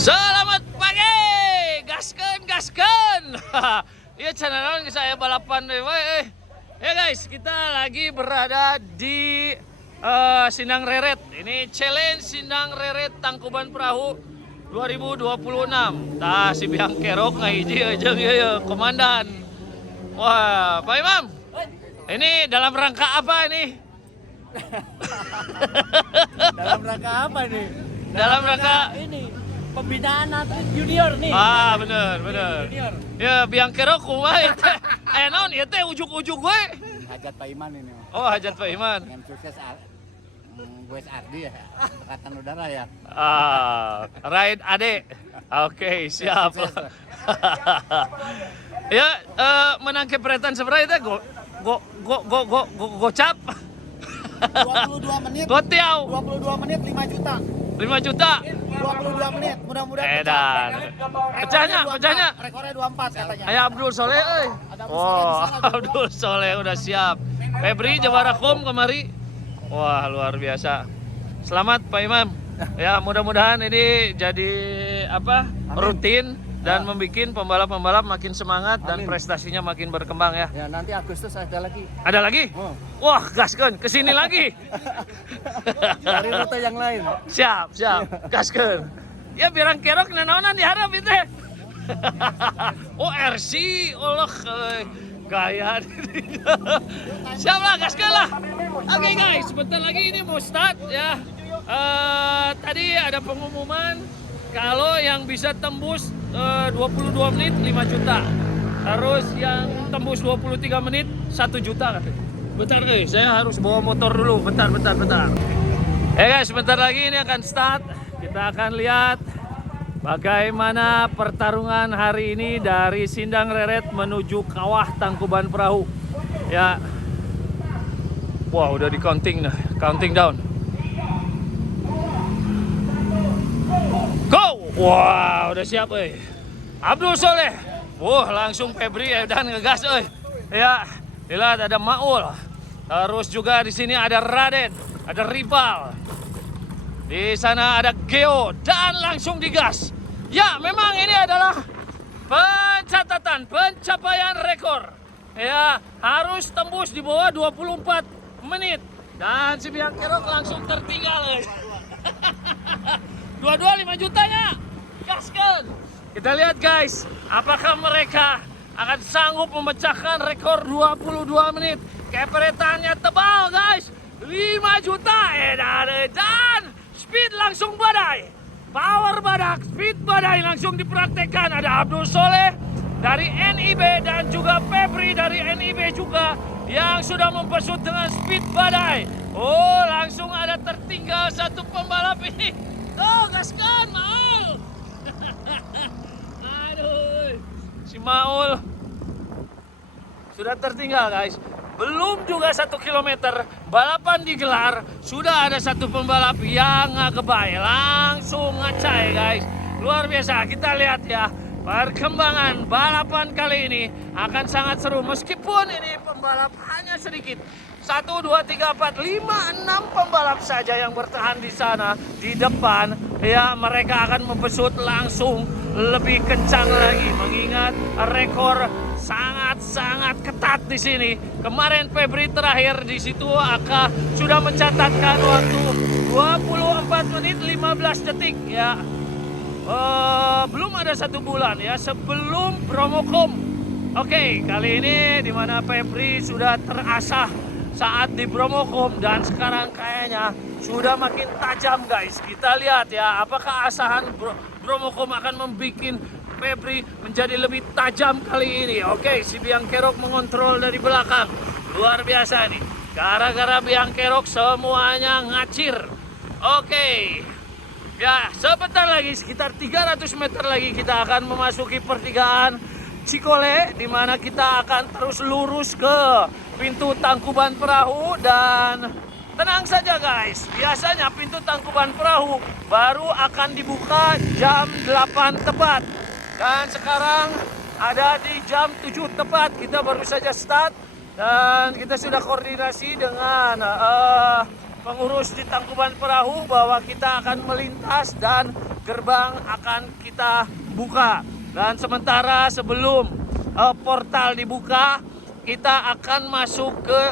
Selamat pagi, gaskeun gaskeun. Iya channel naon geus aya balapan deui. Ya guys, kita lagi berada di Sindang Reret. Ini challenge Sindang Reret Tangkuban Perahu 2026. Tah si Biang Kerok ngahiji jeung ieu komandan. Wah, Pak Imam. Ini dalam rangka apa ini? Dalam rangka apa nih? Dalam rangka ini pembinaan atlet junior nih. Ah, bener. Junior. Ya, Biang Kerok kumaha ieu teh? Naon ieu teh ujug-ujug we? Hajat Pak Iman ini. Oh, hajat Pak Iman. Yang sukses Wes Ardi ya, Angkatan Udara ya. Ride Ade. Oke, siap. Ya, menang kepretan seberapa itu gocap. 22 menit. Gotiau. 22 menit 5 juta. 5 juta. 22 menit, mudah-mudahan Edan. Pecahnya. Rekornya 24 katanya. Aya Abdul Soleh euy. Oh, Abdul Soleh udah siap. Febri Jawarakum kemari. Wah, luar biasa. Selamat Pak Imam. Ya, mudah-mudahan ini jadi rutin dan membuat pembalap-pembalap makin semangat dan prestasinya makin berkembang ya. Ya, nanti Agustus ada lagi. Ada lagi? Oh. Wah, gaskeun, kesini lagi. Dari rute yang lain. Siap, gaskeun. Ya Biang Kerok nanaonan diharap itu. Oh, RC, Allah gaya. Siap lah, gaskeun lah. Oke guys, sebentar lagi ini mau start ya. Tadi ada pengumuman kalau yang bisa tembus 22 menit 5 juta. Terus yang tembus 23 menit 1 juta katanya. Bentar guys, saya harus bawa motor dulu. Bentar. Guys, sebentar lagi ini akan start. Kita akan lihat bagaimana pertarungan hari ini dari Sindang Reret menuju Kawah Tangkuban Perahu. Ya. Wah, udah di counting down. Go! Wah, udah siap euy. Abdul Soleh. Wah, langsung Febri dan ngegas euy. Ya, lihat ada Maul. Terus juga di sini ada Raden, ada Rival. Di sana ada Geo dan langsung digas. Ya, memang ini adalah pencapaian rekor. Ya, harus tembus di bawah 24 menit. Dan si Biang Kerok langsung tertinggal. 22 5 jutanya. Gaskeun. Kita lihat guys, apakah mereka akan sanggup memecahkan rekor 22 menit. Kepretannya tebal guys. 5 juta. Dan speed langsung badai. Power badak, speed badai langsung dipraktekkan. Ada Abdul Soleh dari NIB dan juga Febri dari NIB juga yang sudah mempesut dengan speed badai. Oh, langsung ada tertinggal satu pembalap ini. Oh, gaskan Maul. Aduh, si Maul sudah tertinggal guys. Belum juga 1 kilometer balapan digelar, sudah ada satu pembalap yang ngegebay, langsung ngacai guys. Luar biasa, kita lihat ya. Perkembangan balapan kali ini akan sangat seru meskipun ini pembalap hanya sedikit. 1, 2, 3, 4, 5, 6 pembalap saja yang bertahan di sana di depan. Ya, mereka akan membesut langsung lebih kencang lagi mengingat rekor sangat ketat di sini. Kemarin Febri terakhir di situ sudah mencatatkan waktu 24 menit 15 detik ya. Belum ada 1 bulan ya sebelum Bromocom. Oke, kali ini di mana Febri sudah terasah saat di Bromocom dan sekarang kayaknya sudah makin tajam guys. Kita lihat ya apakah asahan Bromocom akan membuat Febri menjadi lebih tajam kali ini. Oke, si Biang Kerok mengontrol dari belakang. Luar biasa nih. Gara-gara Biang Kerok semuanya ngacir. Oke. Ya, sebentar lagi sekitar 300 meter lagi kita akan memasuki pertigaan Cikole di mana kita akan terus lurus ke pintu Tangkuban Perahu dan tenang saja guys. Biasanya pintu Tangkuban Perahu baru akan dibuka jam 8 tepat. Dan sekarang ada di jam 7 tepat. Kita baru saja start dan kita sudah koordinasi dengan pengurus di Tangkuban Perahu bahwa kita akan melintas dan gerbang akan kita buka. Dan sementara sebelum portal dibuka, kita akan masuk ke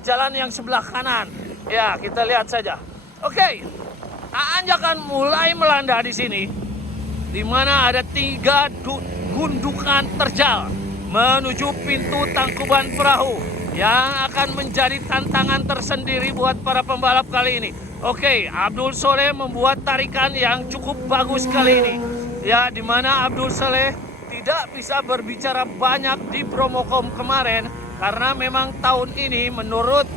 jalan yang sebelah kanan. Ya, kita lihat saja. Oke, tanjakan mulai melanda di sini, di mana ada 3 gundukan terjal menuju pintu Tangkuban Perahu yang akan menjadi tantangan tersendiri buat para pembalap kali ini. Oke, Abdul Soleh membuat tarikan yang cukup bagus kali ini. Ya, di mana Abdul Soleh tidak bisa berbicara banyak di Bromocom kemarin karena memang tahun ini menurut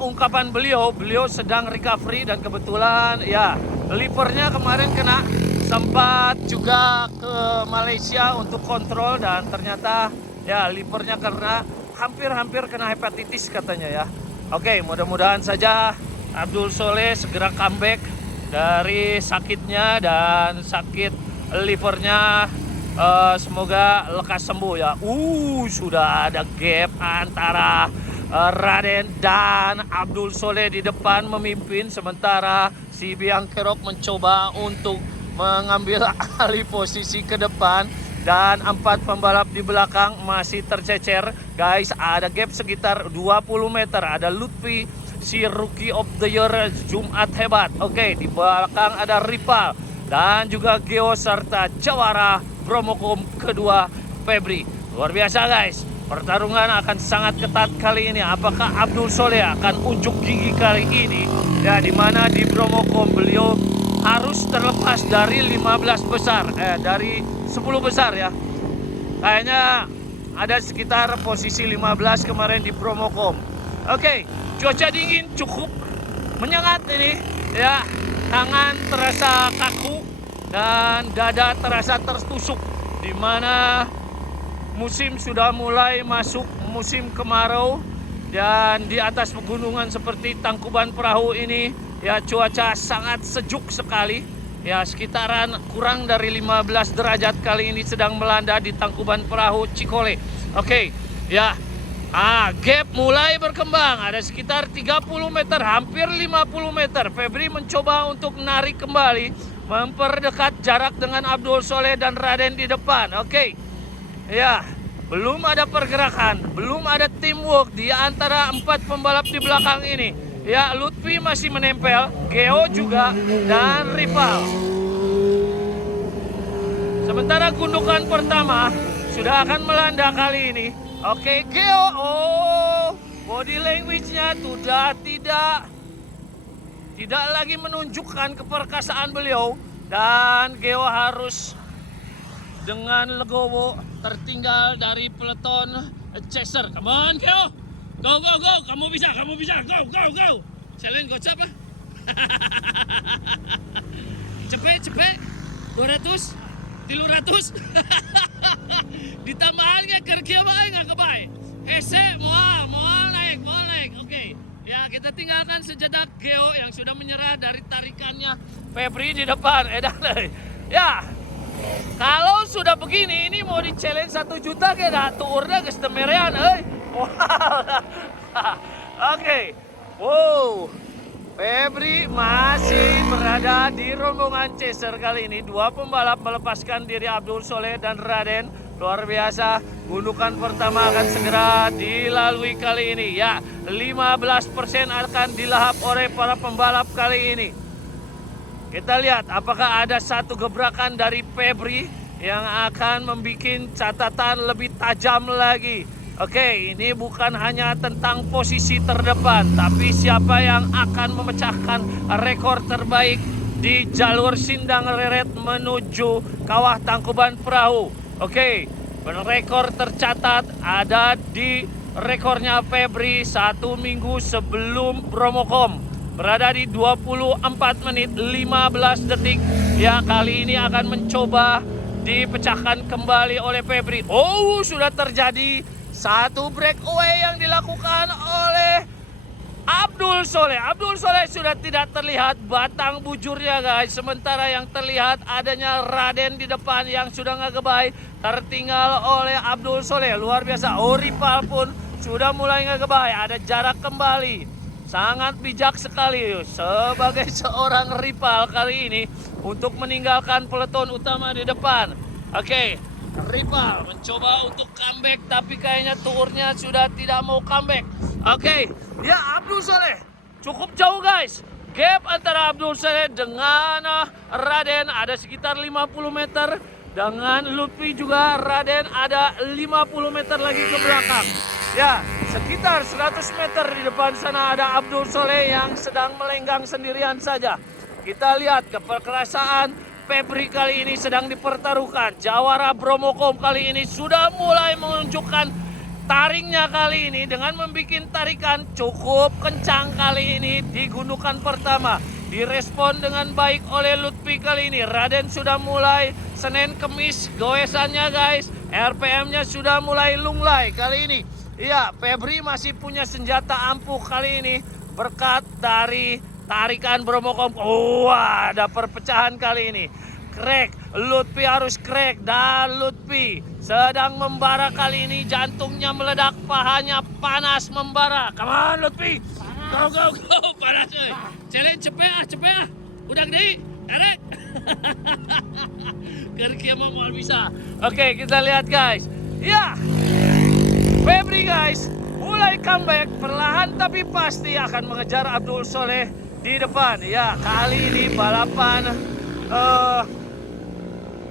ungkapan beliau sedang recovery dan kebetulan ya livernya kemarin kena, sempat juga ke Malaysia untuk kontrol dan ternyata ya livernya karena hampir kena hepatitis katanya ya. Oke, mudah-mudahan saja Abdul Soleh segera comeback dari sakitnya dan sakit livernya, semoga lekas sembuh ya. Sudah ada gap antara Raden dan Abdul Soleh di depan memimpin, sementara si Biang Kerok mencoba untuk mengambil alih posisi ke depan dan 4 pembalap di belakang masih tercecer. Guys, ada gap sekitar 20 meter. Ada Lutfi, si Rookie of the Year Jumat hebat. Oke, di belakang ada Rival dan juga Geo serta jawara Bromocom kedua Febri. Luar biasa guys. Pertarungan akan sangat ketat kali ini. Apakah Abdul Soleh akan unjuk gigi kali ini? Ya, dimana di Bromocom beliau harus terlepas dari 15 besar, dari 10 besar ya. Kayaknya ada sekitar posisi 15 kemarin di Bromocom. Oke, cuaca dingin cukup menyengat ini ya. Tangan terasa kaku dan dada terasa tertusuk, dimana musim sudah mulai masuk musim kemarau dan di atas pegunungan seperti Tangkuban Perahu ini ya cuaca sangat sejuk sekali ya, sekitaran kurang dari 15 derajat kali ini sedang melanda di Tangkuban Perahu Cikole. Oke ya, gap mulai berkembang, ada sekitar 30 meter, hampir 50 meter. Febri mencoba untuk narik kembali, memperdekat jarak dengan Abdul Soleh dan Raden di depan. Oke ya, belum ada pergerakan, belum ada teamwork di antara 4 pembalap di belakang ini. Ya, Lutfi masih menempel, Geo juga, dan Rival. Sementara gundukan pertama sudah akan melanda kali ini. Oke, Geo, body language-nya sudah tidak lagi menunjukkan keperkasaan beliau, dan Geo harus dengan legowo tertinggal dari peleton chaser. Come on, Geo. Go. Kamu bisa. Go. Challenge gocap ah. Cepet. 200, 300. Ditambahan ke kerja baik nggak kebaik. Hese, moal naik. Oke. Ya, kita tinggalkan sejenak Geo yang sudah menyerah dari tarikannya Febri di depan. Ya. Kalau sudah begini, ini mau di challenge 1 juta ke dah turnya ke setemerean, Oke. Wow. Febri masih berada di rombongan chaser kali ini. 2 pembalap melepaskan diri, Abdul Soleh dan Raden. Luar biasa. Gundukan pertama akan segera dilalui kali ini. Ya, 15% akan dilahap oleh para pembalap kali ini. Kita lihat apakah ada satu gebrakan dari Febri yang akan membuat catatan lebih tajam lagi. Oke, ini bukan hanya tentang posisi terdepan, tapi siapa yang akan memecahkan rekor terbaik di jalur Sindang Reret menuju Kawah Tangkuban Perahu. Oke, rekor tercatat ada di rekornya Febri 1 minggu sebelum Bromocom. Berada di 24 menit 15 detik. Ya, kali ini akan mencoba dipecahkan kembali oleh Febri. Sudah terjadi satu breakaway yang dilakukan oleh Abdul Soleh. Abdul Soleh sudah tidak terlihat batang bujurnya guys. Sementara yang terlihat adanya Raden di depan yang sudah ngegebay, tertinggal oleh Abdul Soleh. Luar biasa. Rival pun sudah mulai ngegebay. Ada jarak kembali sangat bijak sekali sebagai seorang rival kali ini untuk meninggalkan peleton utama di depan. Oke, rival mencoba untuk comeback tapi kayaknya tournya sudah tidak mau comeback. Oke, ya Abdul Soleh cukup jauh guys. Gap antara Abdul Soleh dengan Raden ada sekitar 50 meter. Dengan Lutfi juga Raden ada 50 meter lagi ke belakang. Ya, sekitar 100 meter di depan sana ada Abdul Soleh yang sedang melenggang sendirian saja. Kita lihat keperkasaan Febri kali ini sedang dipertaruhkan. Jawara Bromokom kali ini sudah mulai menunjukkan taringnya kali ini dengan membuat tarikan cukup kencang kali ini di gundukan pertama. Direspon dengan baik oleh Lutfi kali ini. Raden sudah mulai Senin Kemis goesannya guys. RPM-nya sudah mulai lunglai kali ini. Iya, Febri masih punya senjata ampuh kali ini berkat dari tarikan Bromokom. Wah, ada perpecahan kali ini. Crack, Lutfi harus crack dan Lutfi sedang membara kali ini. Jantungnya meledak, pahanya panas membara. Come on Lutfi. Go, go, go. Panas oi. Challenge cepet ah. Udah gede. Tarik. Kerja mau bisa. Oke, kita lihat guys. Ya. Febri guys, mulai comeback perlahan tapi pasti akan mengejar Abdul Soleh di depan. Ya, kali ini balapan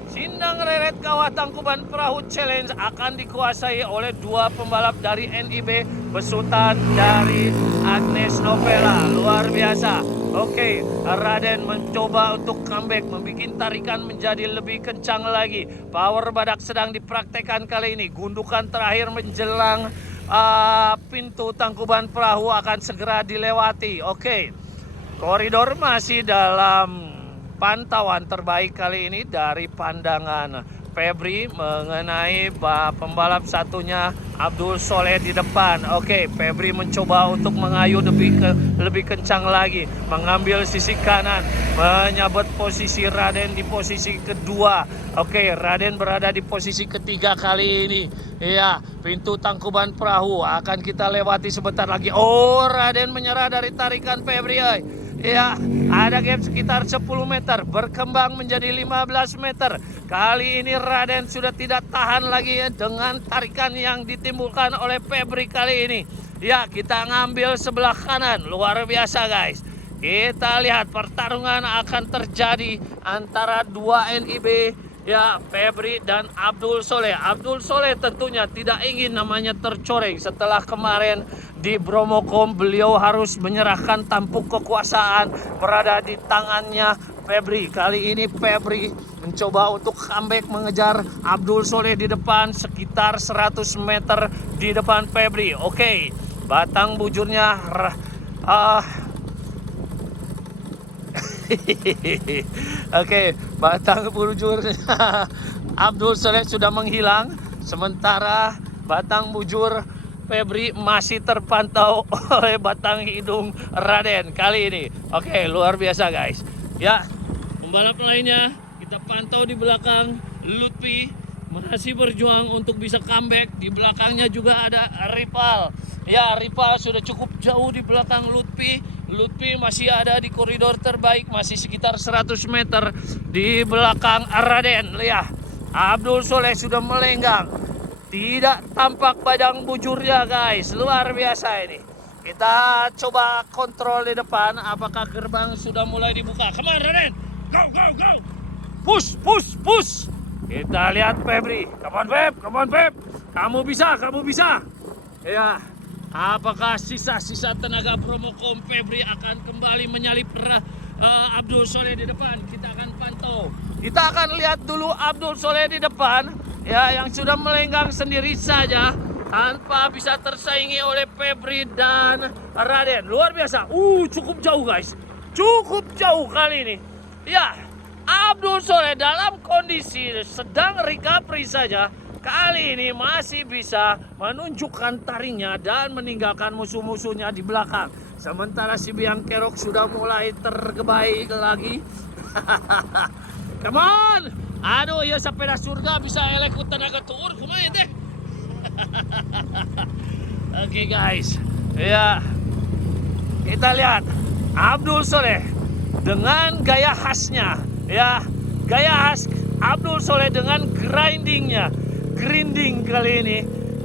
Sindang Reret Kawah Tangkuban Perahu Challenge akan dikuasai oleh dua pembalap dari NIB besutan dari Agnes Novella. Luar biasa. Oke, Raden mencoba untuk comeback, membuat tarikan menjadi lebih kencang lagi. Power badak sedang dipraktekkan kali ini. Gundukan terakhir menjelang pintu Tangkuban Perahu akan segera dilewati. Oke, koridor masih dalam pantauan terbaik kali ini dari pandangan Febri mengenai pembalap satunya Abdul Soleh di depan. Oke, Febri mencoba untuk mengayuh lebih kencang lagi, mengambil sisi kanan, menyabet posisi Raden di posisi kedua. Oke, Raden berada di posisi ketiga kali ini. Iya, pintu Tangkuban Perahu akan kita lewati sebentar lagi. Oh, Raden menyerah dari tarikan Febri. Ya, ada gap sekitar 10 meter, berkembang menjadi 15 meter. Kali ini Raden sudah tidak tahan lagi dengan tarikan yang ditimbulkan oleh Febri kali ini. Ya, kita ngambil sebelah kanan, luar biasa guys. Kita lihat pertarungan akan terjadi antara dua NIB, ya, Febri dan Abdul Soleh. Abdul Soleh tentunya tidak ingin namanya tercoreng setelah kemarin di Bromokom beliau harus menyerahkan tampuk kekuasaan berada di tangannya Febri. Kali ini Febri mencoba untuk comeback mengejar Abdul Soleh di depan sekitar 100 meter di depan Febri. Oke, batang bujurnya Oke, batang bujurnya Abdul Soleh sudah menghilang, sementara batang bujur Febri masih terpantau oleh batang hidung Raden kali ini. Oke, luar biasa guys. Ya, pembalap lainnya kita pantau di belakang. Lutfi masih berjuang untuk bisa comeback. Di belakangnya juga ada rival. Ya, rival sudah cukup jauh di belakang Lutfi. Lutfi masih ada di koridor terbaik, masih sekitar 100 meter di belakang Raden. Lihat, Abdul Soleh sudah melenggang. Tidak tampak padang bujurnya guys, luar biasa ini. Kita coba kontrol di depan, apakah gerbang sudah mulai dibuka. Come on Raden, go go go, push push push. Kita lihat Febri, come on Feb, kamu bisa. Ya, apakah sisa-sisa tenaga Bromokom Febri akan kembali menyalip Abdul Soleh di depan? Kita akan pantau. Kita akan lihat dulu Abdul Soleh di depan. Ya, yang sudah melenggang sendiri saja tanpa bisa tersaingi oleh Febri dan Raden. Luar biasa. Cukup jauh guys. Cukup jauh kali ini. Ya, Abdul Soleh dalam kondisi sedang recovery saja. Kali ini masih bisa menunjukkan taringnya dan meninggalkan musuh-musuhnya di belakang. Sementara si Biang Kerok sudah mulai tergebai lagi. Come on. Aduh, ya sepeda surga bisa elek tenaga tuur kumaha teh. Oke guys. Ya. kita lihat Abdul Soleh dengan gaya khasnya, ya, gaya khas Abdul Soleh dengan grindingnya. Grinding kali ini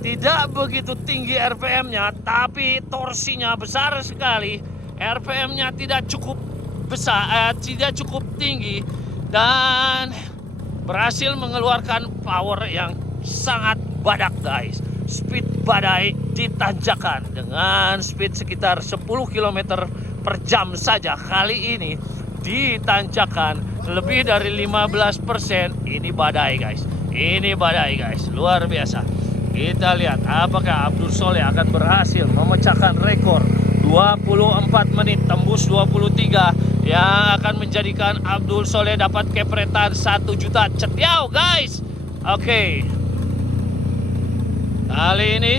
tidak begitu tinggi RPM-nya, tapi torsinya besar sekali. RPM-nya tidak cukup besar, tidak cukup tinggi, dan berhasil mengeluarkan power yang sangat badak guys. Speed badai di tanjakan dengan speed sekitar 10 km per jam saja. Kali ini di tanjakan lebih dari 15%. Ini badai guys. Ini badai guys, luar biasa. Kita lihat apakah Abdul Soleh akan berhasil memecahkan rekor 24 menit tembus 23 yang akan menjadikan Abdul Soleh dapat kepretan 1 juta cetiau guys. Oke. Kali ini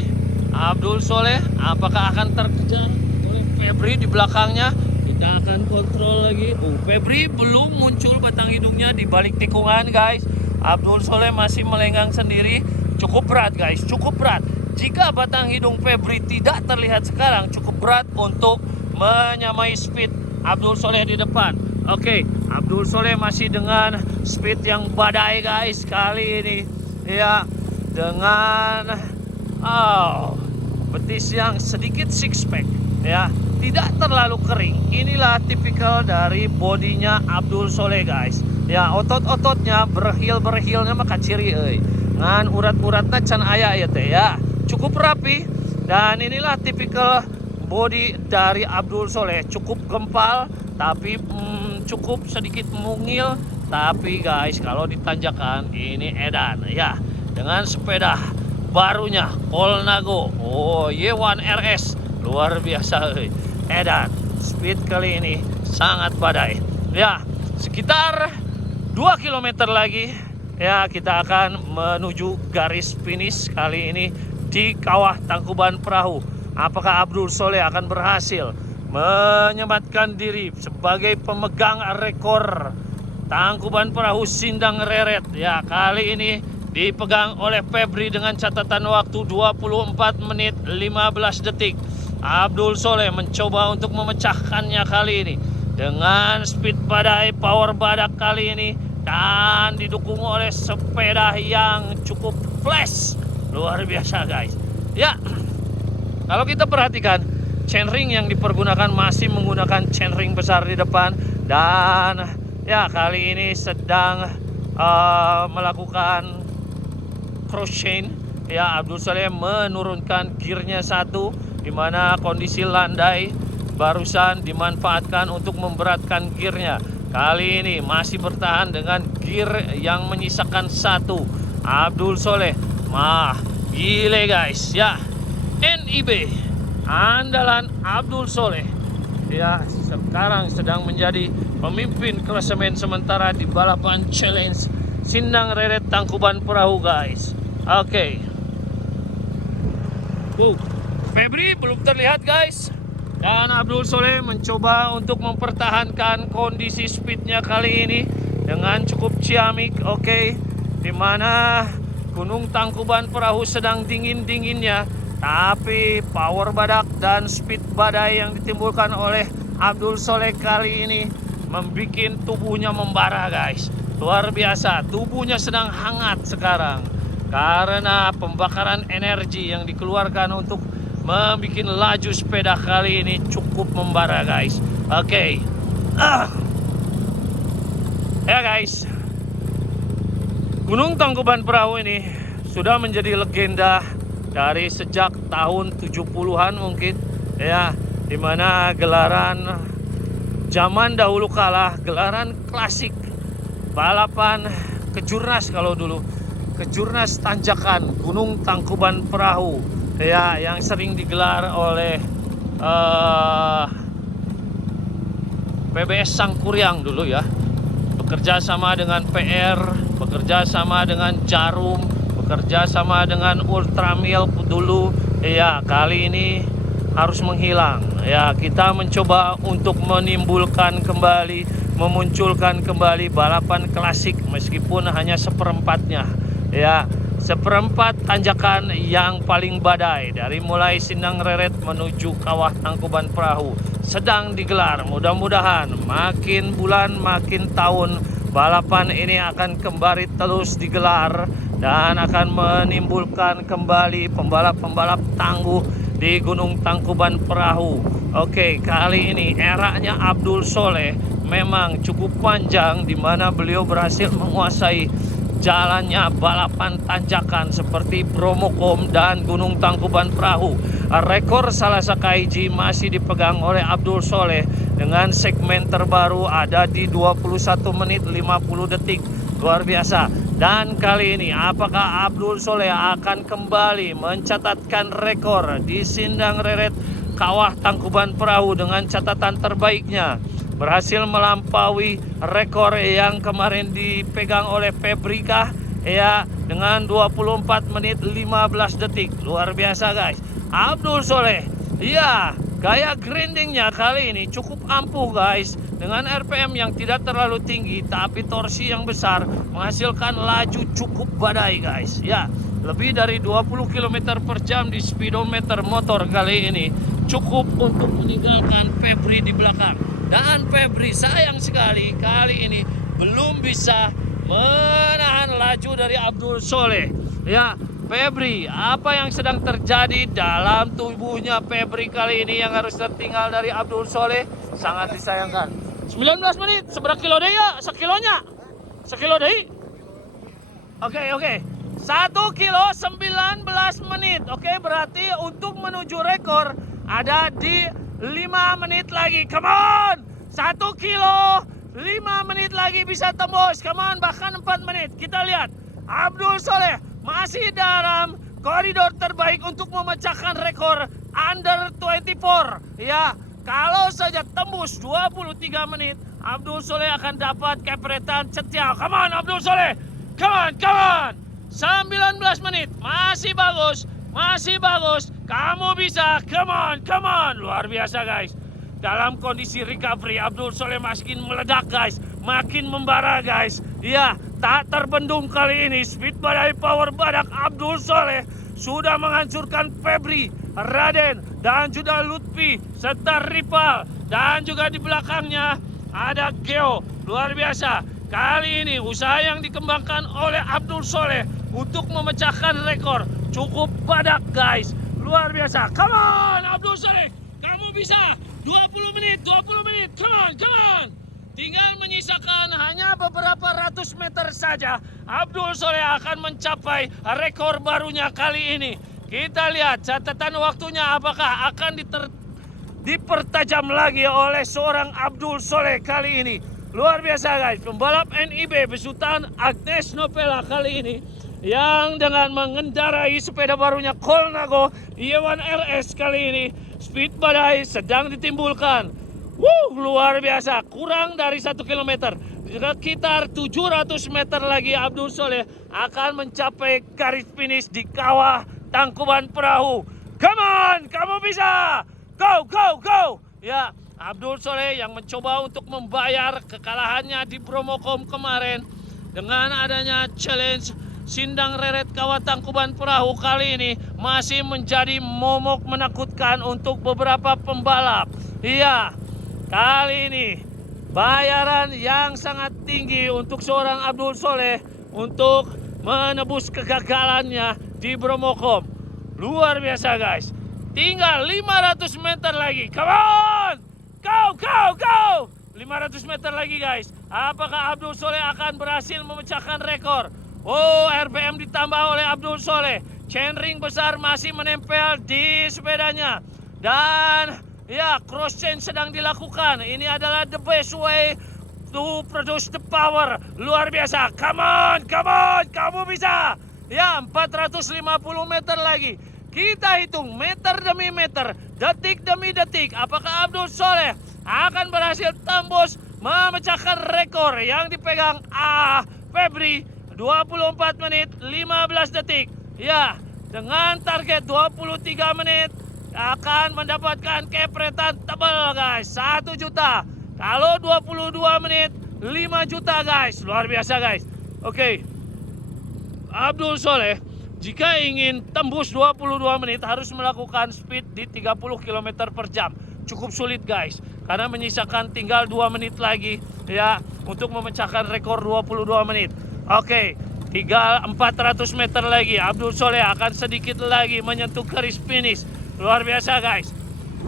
Abdul Soleh apakah akan terkejar oleh Febri di belakangnya? Kita akan kontrol lagi. Febri belum muncul batang hidungnya di balik tikungan guys. Abdul Soleh masih melenggang sendiri. Cukup berat guys, cukup berat. Jika batang hidung Febri tidak terlihat sekarang, cukup berat untuk menyamai speed Abdul Soleh di depan. Oke, Abdul Soleh masih dengan speed yang badai guys kali ini. Ya, dengan betis yang sedikit six pack, ya, tidak terlalu kering. Inilah tipikal dari bodinya Abdul Soleh guys. Ya, otot-ototnya berhil-berhilnya maka ciri ngan urat-uratnya can aya ya teh ya. Cukup rapi, dan inilah tipikal body dari Abdul Soleh. Cukup gempal tapi cukup sedikit mungil, tapi guys kalau ditanjakan ini edan ya. Dengan sepeda barunya Colnago Y1 RS luar biasa edan. Speed kali ini sangat badai ya. Sekitar 2 km lagi ya kita akan menuju garis finish kali ini di Kawah Tangkuban Perahu. Apakah Abdul Soleh akan berhasil menyematkan diri sebagai pemegang rekor Tangkuban Perahu Sindang Reret ya. Kali ini dipegang oleh Febri dengan catatan waktu 24 menit 15 detik. Abdul Soleh mencoba untuk memecahkannya kali ini dengan speed badai power badak kali ini, dan didukung oleh sepeda yang cukup flash. Luar biasa guys. Ya, kalau kita perhatikan chainring yang dipergunakan masih menggunakan chainring besar di depan. Dan ya kali ini sedang melakukan cross chain. Ya, Abdul Soleh menurunkan gearnya 1, dimana kondisi landai barusan dimanfaatkan untuk memberatkan gearnya. Kali ini masih bertahan dengan gear yang menyisakan 1. Abdul Soleh gile guys ya. NIB andalan Abdul Soleh ya sekarang sedang menjadi pemimpin klasemen sementara di balapan challenge Sindang Reret Tangkuban Perahu guys. Oke. Febri belum terlihat guys. Dan Abdul Soleh mencoba untuk mempertahankan kondisi speednya kali ini dengan cukup ciamik. Oke. Dimana Gunung Tangkuban Perahu sedang dingin-dinginnya, tapi power badak dan speed badai yang ditimbulkan oleh Abdul Soleh kali ini membuat tubuhnya membara guys. Luar biasa, tubuhnya sedang hangat sekarang karena pembakaran energi yang dikeluarkan untuk membuat laju sepeda kali ini cukup membara guys. Oke. Ya guys, Gunung Tangkuban Perahu ini sudah menjadi legenda dari sejak tahun 70-an mungkin ya, dimana gelaran zaman dahulu kala, gelaran klasik balapan kejurnas kalau dulu, kejurnas tanjakan Gunung Tangkuban Perahu ya, yang sering digelar oleh PBS Sangkuriang dulu ya, bekerja sama dengan PR, bekerja sama dengan Jarum, bekerja sama dengan Ultramil dulu ya. Kali ini harus menghilang ya. Kita mencoba untuk menimbulkan kembali, memunculkan kembali balapan klasik meskipun hanya seperempatnya ya. seperempat tanjakan yang paling badai dari mulai Sindang Reret menuju Kawah Tangkuban Perahu sedang digelar. Mudah-mudahan makin bulan makin tahun balapan ini akan kembali terus digelar dan akan menimbulkan kembali pembalap-pembalap tangguh di Gunung Tangkuban Perahu. Oke, kali ini eranya Abdul Soleh memang cukup panjang di mana beliau berhasil menguasai jalannya balapan tanjakan seperti Bromokom dan Gunung Tangkuban Perahu. Rekor Salasa Kaiji masih dipegang oleh Abdul Soleh dengan segmen terbaru ada di 21 menit 50 detik. Luar biasa. Dan kali ini apakah Abdul Soleh akan kembali mencatatkan rekor di Sindang Reret Kawah Tangkuban Perahu dengan catatan terbaiknya? Berhasil melampaui rekor yang kemarin dipegang oleh Febrika ya dengan 24 menit 15 detik. Luar biasa guys. Abdul Soleh ya, gaya grindingnya kali ini cukup ampuh guys, dengan RPM yang tidak terlalu tinggi tapi torsi yang besar menghasilkan laju cukup badai guys ya. Lebih dari 20 km per jam di speedometer motor kali ini cukup untuk meninggalkan Febri di belakang. Dan Febri sayang sekali kali ini belum bisa menahan laju dari Abdul Soleh ya. Febri, apa yang sedang terjadi dalam tubuhnya Febri kali ini yang harus tertinggal dari Abdul Soleh? Sangat disayangkan. 19 menit, seberapa kilo deh ya? Sekilonya? Sekilo deh? Oke. 1 kilo 19 menit. Oke, berarti untuk menuju rekor ada di 5 menit lagi. Come on! 1 kilo 5 menit lagi bisa tembus. Come on, bahkan 4 menit. Kita lihat. Abdul Soleh masih dalam koridor terbaik untuk memecahkan rekor under 24. Ya, kalau saja tembus 23 menit, Abdul Soleh akan dapat kepretan setia. Come on Abdul Soleh. Come on. 19 menit. Masih bagus. Kamu bisa. Come on. Luar biasa guys. Dalam kondisi recovery, Abdul Soleh makin meledak guys. Makin membara guys. Ya, tak terbendung kali ini. Speed badai power badak Abdul Soleh sudah menghancurkan Febri, Raden, dan juga Lutfi, serta Rival. Dan juga di belakangnya ada Geo. Luar biasa. Kali ini usaha yang dikembangkan oleh Abdul Soleh untuk memecahkan rekor cukup badak guys. Luar biasa. Come on Abdul Soleh. Kamu bisa. 20 menit. Come on. Tinggal menyisakan hanya beberapa ratus meter saja. Abdul Soleh akan mencapai rekor barunya kali ini. Kita lihat catatan waktunya apakah akan dipertajam lagi oleh seorang Abdul Soleh kali ini. Luar biasa guys. Pembalap NIB besutan Agnes Novella kali ini yang dengan mengendarai sepeda barunya Colnago Yewan RS kali ini. Speed badai sedang ditimbulkan. Luar biasa, kurang dari 1 km. Sekitar 700 meter lagi Abdul Soleh akan mencapai garis finish di Kawah Tangkuban Perahu. Come on, kamu bisa. Go. Ya, Abdul Soleh yang mencoba untuk membayar kekalahannya di Bromokom kemarin dengan adanya challenge Sindang Reret Kawah Tangkuban Perahu kali ini masih menjadi momok menakutkan untuk beberapa pembalap. Iya, kali ini bayaran yang sangat tinggi untuk seorang Abdul Soleh untuk menebus kegagalannya di Bromokom. Luar biasa guys. Tinggal 500 meter lagi. Come on! Go! 500 meter lagi guys. Apakah Abdul Soleh akan berhasil memecahkan rekor? RPM ditambah oleh Abdul Soleh. Chainring besar masih menempel di sepedanya. Dan ya, cross chain sedang dilakukan. Ini adalah the best way to produce the power. Luar biasa. Come on. Kamu bisa. Ya, 450 meter lagi. Kita hitung meter demi meter, detik demi detik. Apakah Abdul Soleh akan berhasil tembus memecahkan rekor yang dipegang Febri 24 menit 15 detik. Ya, dengan target 23 menit akan mendapatkan kepretan tebal guys, 1 juta. Kalau 22 menit 5 juta guys. Luar biasa guys. Oke. Abdul Soleh jika ingin tembus 22 menit harus melakukan speed di 30 km per jam. Cukup sulit guys, karena menyisakan tinggal 2 menit lagi ya untuk memecahkan rekor 22 menit. Oke, tinggal 400 meter lagi. Abdul Soleh akan sedikit lagi menyentuh garis finish. Luar biasa guys.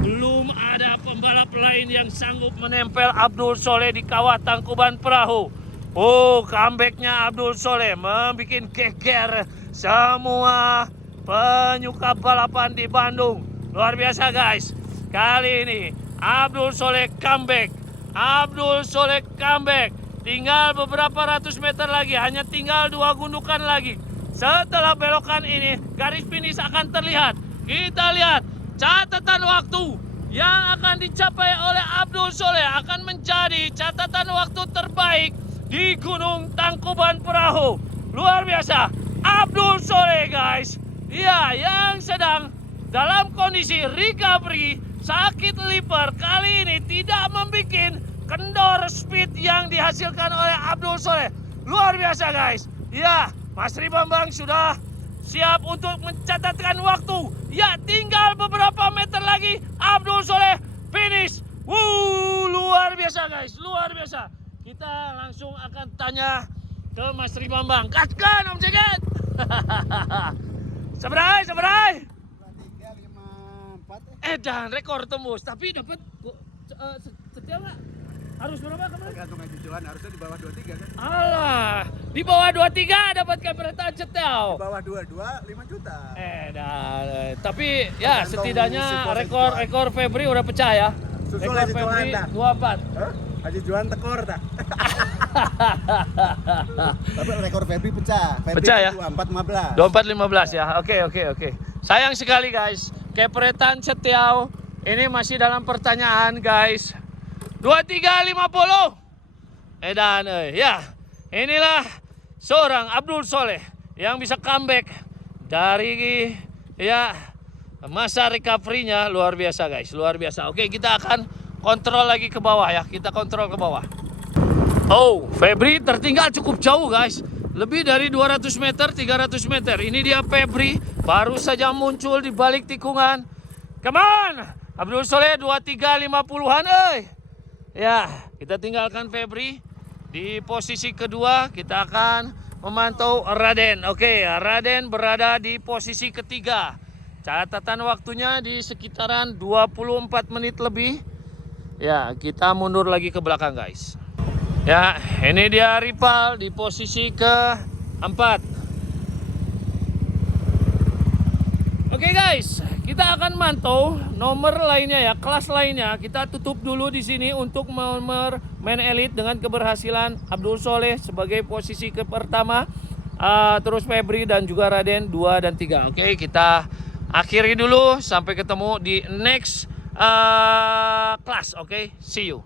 Belum ada pembalap lain yang sanggup menempel Abdul Soleh di kawah Tangkuban Perahu. Oh, comebacknya Abdul Soleh membuat geger semua penyuka balapan di Bandung. Luar biasa guys. Kali ini Abdul Soleh comeback. Abdul Soleh comeback. Tinggal beberapa ratus meter lagi, hanya tinggal 2 gundukan lagi. Setelah belokan ini, garis finish akan terlihat. Kita lihat catatan waktu yang akan dicapai oleh Abdul Soleh akan menjadi catatan waktu terbaik di Gunung Tangkuban Perahu. Luar biasa, Abdul Soleh guys. Ya, yang sedang dalam kondisi recovery, sakit liver, kali ini tidak membuat kendor speed yang dihasilkan oleh Abdul Soleh. Luar biasa guys. Ya, Mas Ri Bambang sudah siap untuk mencatatkan waktu. Ya, tinggal beberapa meter lagi Abdul Soleh finish. Luar biasa guys, luar biasa. Kita langsung akan tanya ke Mas Ri Bambang. Kaskan Om Ceget. Seberai. 2354. Dan rekor tembus, tapi dapat setia nggak? Harus berapa kemarin? Tergantung ajujuan, harusnya di bawah 23 kan? Alah, di bawah 23 dapat keberatan cetel. Di bawah 22 5 juta. Tapi ya Tergantung setidaknya situasi rekor Febri udah pecah ya. Susul Rekor Haji Febri Juan dah. 24. Hah? Haji Juan tekor dah. Tapi rekor Febri pecah. Febri Pecah ya? 2415. 24-15 ya. Oke. Sayang sekali guys. Kepretan Setiau ini masih dalam pertanyaan guys. 2350. Ya, inilah seorang Abdul Soleh yang bisa comeback dari ya masa recovery-nya. Luar biasa guys, luar biasa. Oke, kita akan kontrol lagi ke bawah ya. Kita kontrol ke bawah. Oh, Febri tertinggal cukup jauh guys. Lebih dari 200 meter, 300 meter. Ini dia Febri, baru saja muncul di balik tikungan. Come on, Abdul Soleh 2350-an Ya, kita tinggalkan Febri. Di posisi kedua kita akan memantau Raden. Oke, Raden berada di posisi ketiga. Catatan waktunya di sekitaran 24 menit lebih. Ya, kita mundur lagi ke belakang guys. Ya, ini dia Rival di posisi keempat. Oke guys, kita akan mantau nomor lainnya ya, kelas lainnya. Kita tutup dulu di sini untuk nomor main elite dengan keberhasilan Abdul Soleh sebagai posisi pertama. Terus Febri dan juga Raden 2 dan 3. Oke, kita akhiri dulu. Sampai ketemu di next kelas. Oke, see you.